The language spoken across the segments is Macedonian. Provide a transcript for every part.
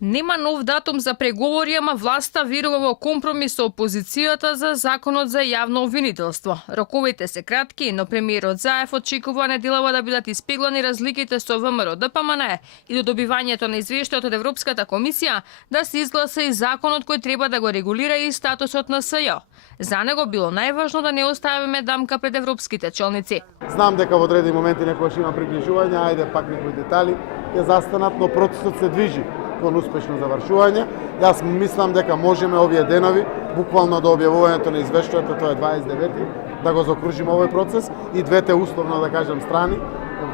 Нема нов датум за преговори, ама власта верува во компромис со опозицијата за законот за јавно обвинителство. Роковите се кратки, но премиерот Заев очекува неделава да бидат испеглани разликите со ВМРО ДПМН и до добивањето на извештајот од Европската комисија да се изгласа и законот кој треба да го регулира и статусот на СЈ. За него било најважно да не оставиме дамка пред европските челници. Знам дека во одредени моменти некогаш има приближување, ајде пак некои детали ќе застанат, но процесот се движи кон успешно завршување. Јас мислам дека можеме овие денови, буквално до објавувањето на извештајето, тоа е 29-ти, да го заокружиме овој процес и двете условно да кажам страни,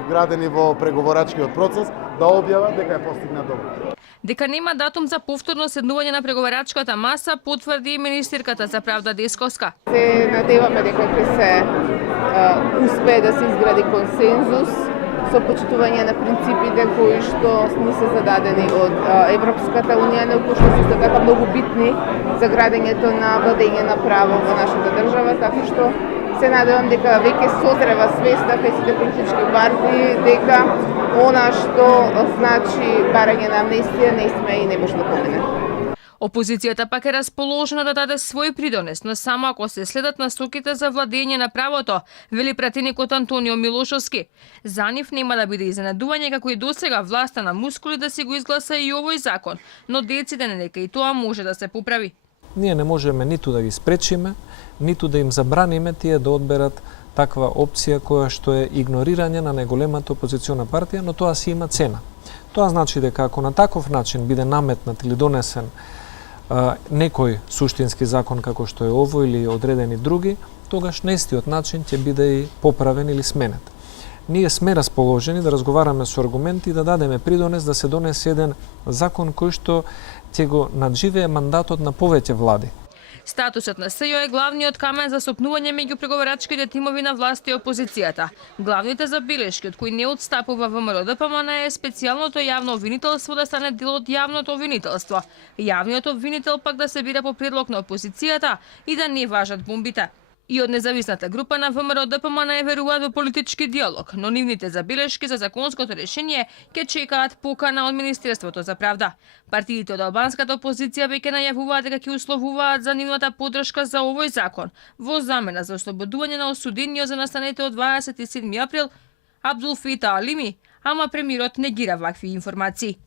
вградени во преговорачкиот процес, да објават дека е постигнат договор. Дека нема датум за повторно седнување на преговарачката маса, потврди и министерката за правда Десковска. Се надеваме дека ќе се успее да се изгради консензус со почитување на принципите кои што ни се зададени од Европската унија, но кои што се така многу битни за градењето на владење на право во нашата држава, така што се надевам дека веќе созрева свеста кај сите политички партии дека она што значи барање на амнестија не сме и не може да помине. Опозицијата пак е расположена да даде свој придонес, но само ако се следат насоките за владење на правото, вели пратеникот Антонио Милошовски. За нив нема да биде изненадување како и досега власта на мускули да си го изгласа и овој закон, но дециден дека и тоа може да се поправи. Ние не можеме ниту да ги спречиме, ниту да им забраниме тие да одберат таква опција која што е игнорирање на најголемата опозициона партија, но тоа си има цена. Тоа значи дека ако на таков начин биде наметнат или донесен некој суштински закон како што е ово или одредени други, тогаш на истиот начин ќе биде и поправен или сменет. Ние сме расположени да разговараме со аргументи и да дадеме придонес да се донесе еден закон кој што ќе го надживее мандатот на повеќе влади. Статусот на СЈ е главниот камен за сопнување меѓу преговарачките тимови на власт и опозицијата. Главните забелешки од кои не отстапува ВМРО ДПМН е специјалното јавно обвинителство да стане дел од јавното обвинителство. Јавниот обвинител пак да се бира по предлог на опозицијата и да не важат бомбите. И од независната група на ВМРО ДПМН веруваат во политички диалог, но нивните забелешки за законското решение ќе чекаат покана од Министерството за правда. Партиите од албанската опозиција веќе најавуваат дека ќе условуваат за нивната поддршка за овој закон во замена за ослободување на осудениот за настанете од 27 април Абдул Фета Алими, ама премиерот негира вакви информации.